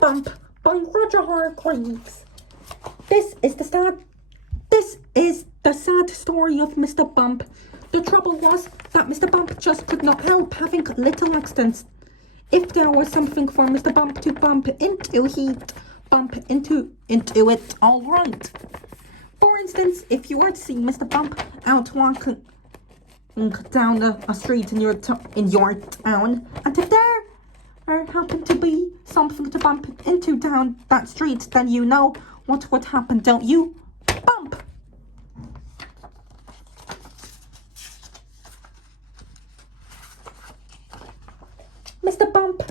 Bump by Roger Hargreaves. This is the sad story of Mr. Bump. The trouble was that Mr. Bump just could not help having little accidents. If there was something for Mr. Bump to bump into, he'd bump into it all right. For instance, if you were to see Mr. Bump out walking down a street in your town, and if there happened to be something to bump into down that street, then you know what would happen, don't you? Bump! Mr. Bump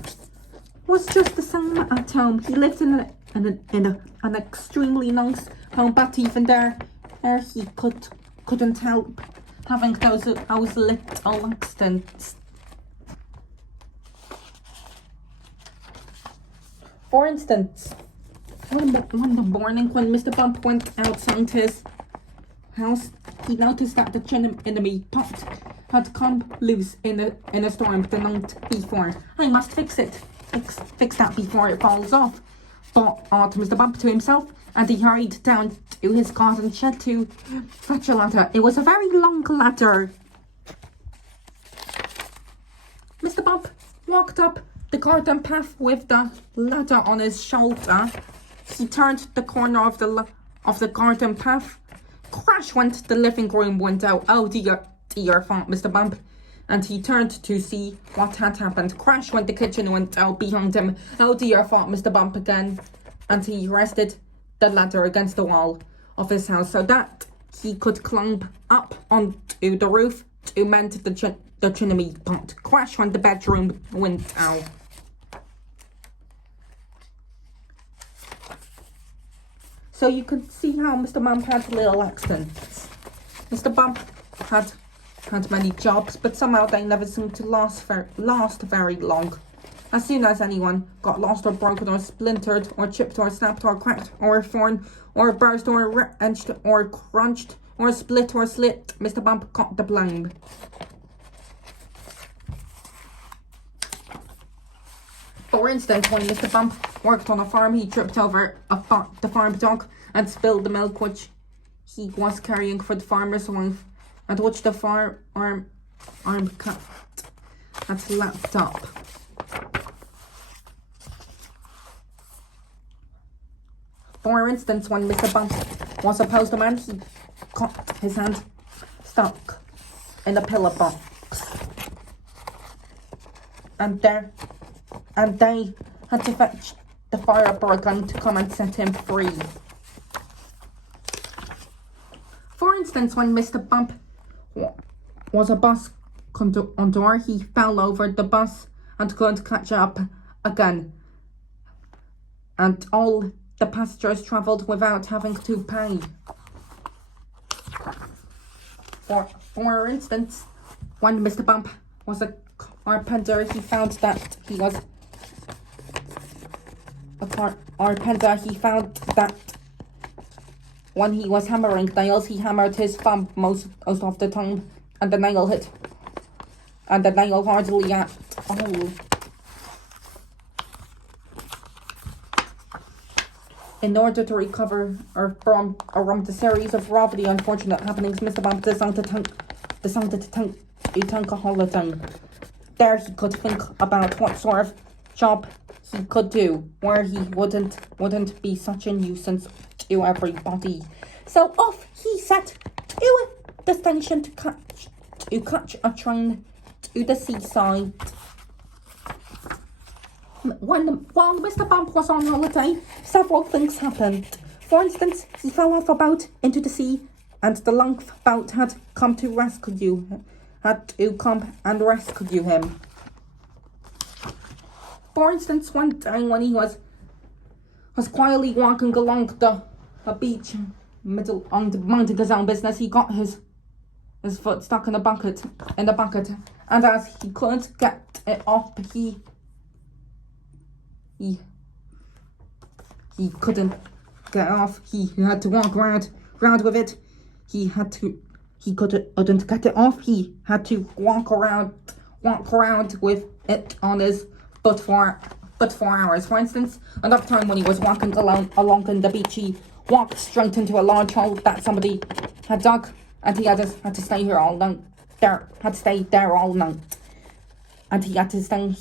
was just the same at home. He lived in an extremely nice home, but even there he couldn't help having those little accidents. For instance, one morning when Mr. Bump went outside his house, he noticed that the enemy pot had come loose in a storm the night before. I must fix that before it falls off, thought Mr. Bump to himself, and he hurried down to his garden shed to fetch a ladder. It was a very long ladder. Mr. Bump walked up the garden path with the ladder on his shoulder. He turned the corner of the garden path. Crash went the living room window. Oh dear, thought Mr. Bump, and he turned to see what had happened. Crash went the kitchen window behind him. Oh dear, thought Mr. Bump again, and he rested the ladder against the wall of his house so that he could climb up onto the roof to mend the chimney pot. Crash went the bedroom window. So you could see how Mr. Bump had little accidents. Mr. Bump had many jobs, but somehow they never seemed to last very long. As soon as anyone got lost or broken or splintered or chipped or snapped or cracked or torn or burst or wrenched or crunched or split or slit, Mr. Bump got the blame. For instance, when Mr. Bump worked on a farm, he tripped over the farm dog and spilled the milk which he was carrying for the farmer's wife, and which the farm cat had lapped up. For instance, when Mr. Bump was a postman, he got his hand stuck in a pillar box, and they had to fetch the fire brigade to come and set him free. For instance, when Mr. Bump was a bus conductor, he fell over the bus and couldn't catch up again, and all the passengers travelled without having to pay. For instance, when Mr. Bump was a carpenter, he found that when he was hammering nails, he hammered his thumb most of the time, and the nail hardly at all. In order to recover from the series of rather unfortunate happenings, Mr. Bump decided to take a holiday. There he could think about what sort of job he could do where he wouldn't be such a nuisance to everybody. So off he set to the station to catch a train to the seaside. While Mr. Bump was on holiday, several things happened. For instance, he fell off a boat into the sea, and the lifeboat had to come and rescue him. For instance, one day when he was quietly walking along the beach, minding his own business, he got his foot stuck in the bucket, and as he couldn't get it off, he couldn't get off. He had to walk around with it. He couldn't get it off. He had to walk around with it on his butt for but 4 hours. For instance, another time when he was walking along on the beach, he walked straight into a large hole that somebody had dug, and he had to stay here all night. Had to stay there all night. And he had to stay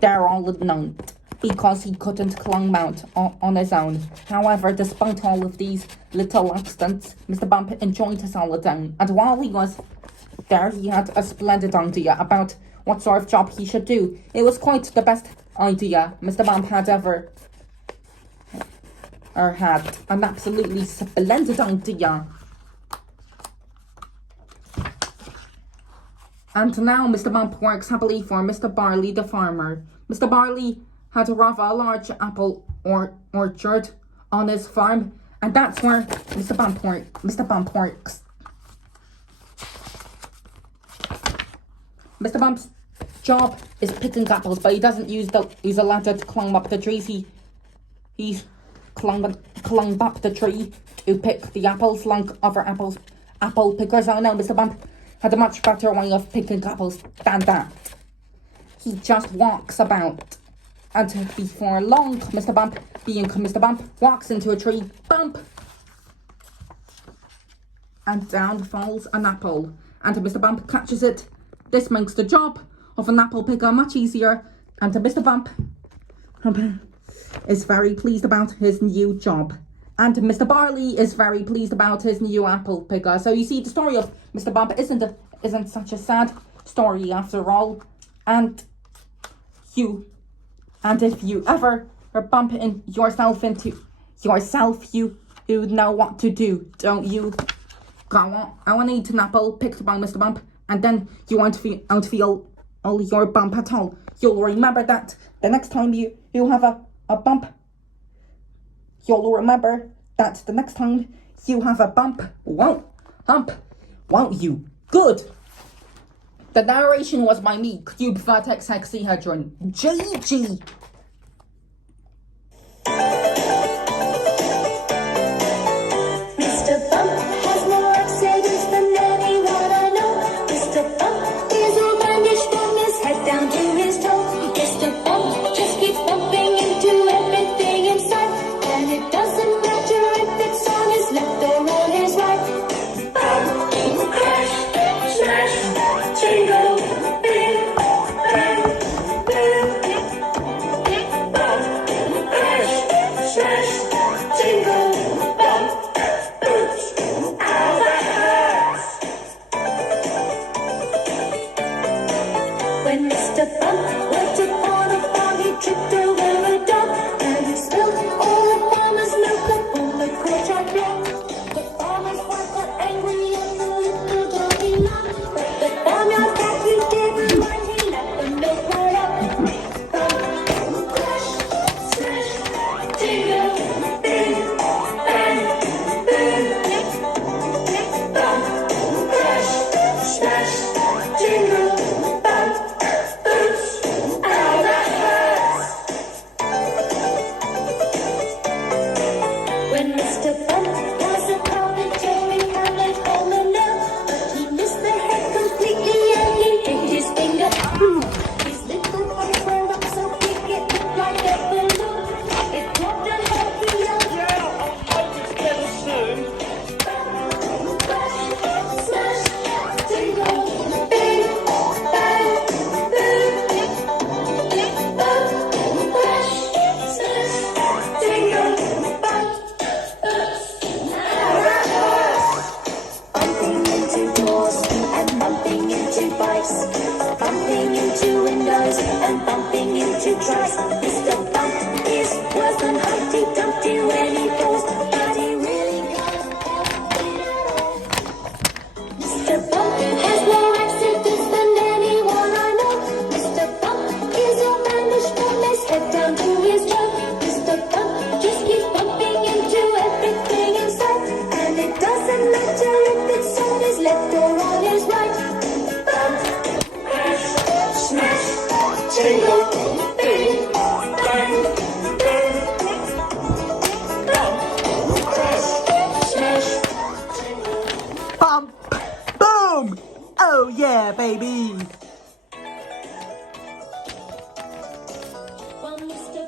there all night because he couldn't climb out on his own. However, despite all of these little accidents, Mr. Bump enjoyed his holiday. And while he was there, he had a splendid idea about what sort of job he should do. It was quite the best idea Mr. Bump had ever had. An absolutely splendid idea. And now Mr. Bump works happily for Mr. Barley the farmer. Mr. Barley had a rather large apple orchard on his farm, and that's where Mr. Bump works. Mr. Bump's job is picking apples, but he doesn't use a ladder to climb up the trees. He's climbed up the tree to pick the apples like other apple pickers. I know Mr. Bump had a much better way of picking apples than that. He just walks about. And before long, Mr. Bump, walks into a tree, bump! And down falls an apple. And Mr. Bump catches it. This makes the job of an apple picker much easier. And Mr. Bump is very pleased about his new job. And Mr. Barley is very pleased about his new apple picker. So you see, the story of Mr. Bump isn't such a sad story after all. And if you ever bump yourself, you know what to do, don't you? Go on, I want to eat an apple picked by Mr. Bump, and then you won't feel all your bump at all. You'll remember that the next time you have a bump. You'll remember that the next time you have a bump, won't you? Good. The narration was by me, Cube Vertex Hexahedron. GG. Mr. Bump has more accidents than anyone I know. Mr. Bump is all bandaged from his head down to his toe. Mr. Bump just keeps bumping into everything in sight, and it doesn't matter if it's on his left or on his right. Bump, crash, smash, jingle, bing, bang, boom. Bump, crash, smash, jingle, bump. Oops, ow, that hurts. When Mr. Bump worked upon a farm, he tripped over a dog, and he spilled all the farmer's milk upon the courtyard floor. The farmer's wife got angry and the little doggy laughed, but the farmyard cat, he didn't mind, he lapped the milk right up. Bump, crash, smash, jingle, bing, bang, boom. Bump, crash, smash, jingle, bump. Oops, ow, that hurts. When Mr. Bump was a carpentry hamlet home and now, but he missed the head completely and he hit his finger. His little bump went up so big it looked like a balloon. It dropped and hurt the young. Yeah, I'll hope it's better soon. Bump, crash, smash, jingle, bing, bang, boom. Bump, crash, smash, jingle, bump. Oops, ow, that hurts. Bumping into doors and bumping into bikes, bumping into windows and bumping into trucks. Mr. Bump is worse than Humpty Dumpty when he falls, but he really can't help it at all. Mr. Bump has more accidents than anyone I know. Mr. Bump is all bandaged from his head down to his toe. Mr. Bump just keeps bumping into everything in sight, and it doesn't matter if it's on his left or on his right. Bump, crash, smash, jingle, bing, bang, boom. Bump, crash, smash, jingle. Bump! Boom! Oh yeah, baby! Well, Mr.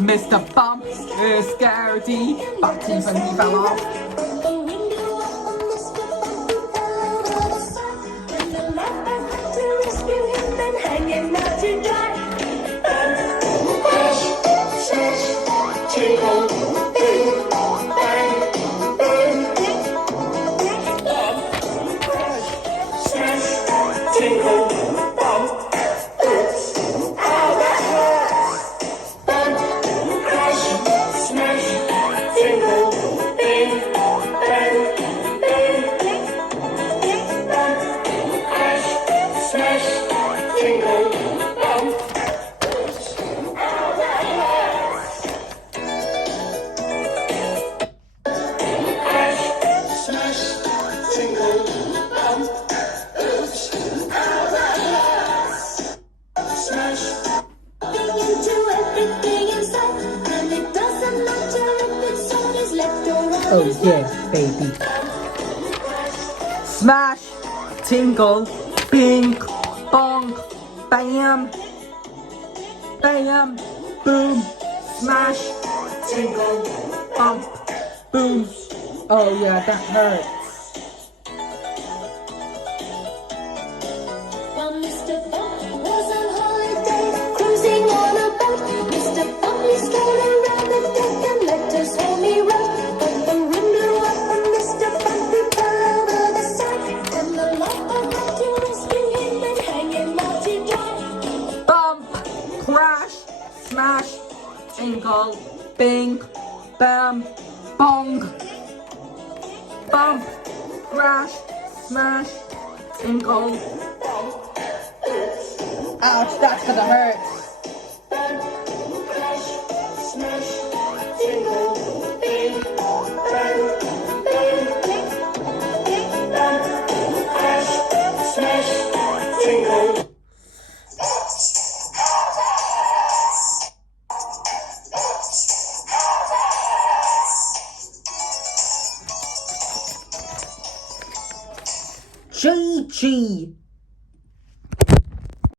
Mr. Bump is scaredy, but even he fell off. The window of Mr. Bump fell over the side, and the lifeguard had to rescue him and hang him out to dry. Crash, smash, tinkle, bing, bang, boom. Crash, smash, tinkle, bump. Oops, ow, that hurts. Bump, crash, smash, tinkle, bing, bang, boom. Bump, crash, smash, tinkle, bump. Oops, ow, that hurts. Crash, smash, tinkle, bump. Oops, ow, that hurts. Smash. Into everything inside, and it doesn't matter if it's on his left or right. Oh yeah, baby. Smash, tingle, bing, bong, bam, bam, boom, smash, tingle, bump, boom. Oh yeah, that hurts. While Mr. Bump was on holiday, cruising on a boat, Mr. Bump he strolled around the deck and let us home he wrote. But the wind blew up and Mr. Bump he fell over the side, and the lifeguard had to rescue him and hang him out to dry. Bump, crash, smash, tingle, bing, bam, bong. Bump, crash, smash, tingle. Ouch, that's gonna hurt. Crash, smash, tingle, bing, bang, boom. Bump, crash, smash, tingle.